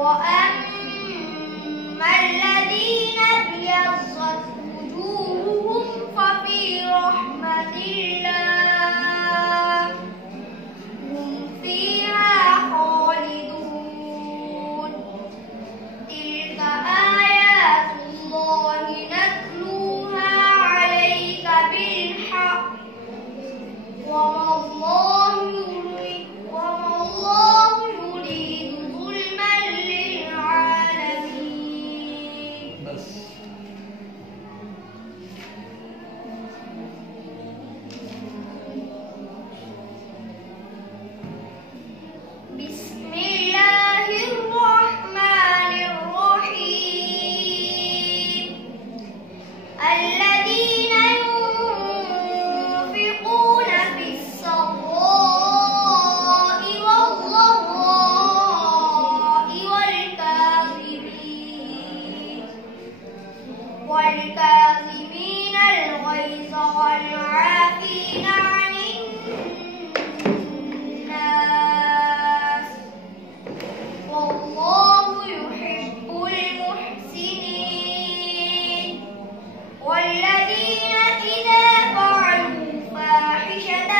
وأما الذين ابيضت وجوههم ففي رحمة الله هم فيها خالدون. تلك آيات الله نتلوها عليك بالحق وما الله يريد ظلما للعالمين. بسم الله الرحمن الرحيم. الذين ينفقون في السراء والضراء والكاظمين الغيظ والعافين عن الناس والله يحب المحسنين. والذين إذا فعلوا فاحشة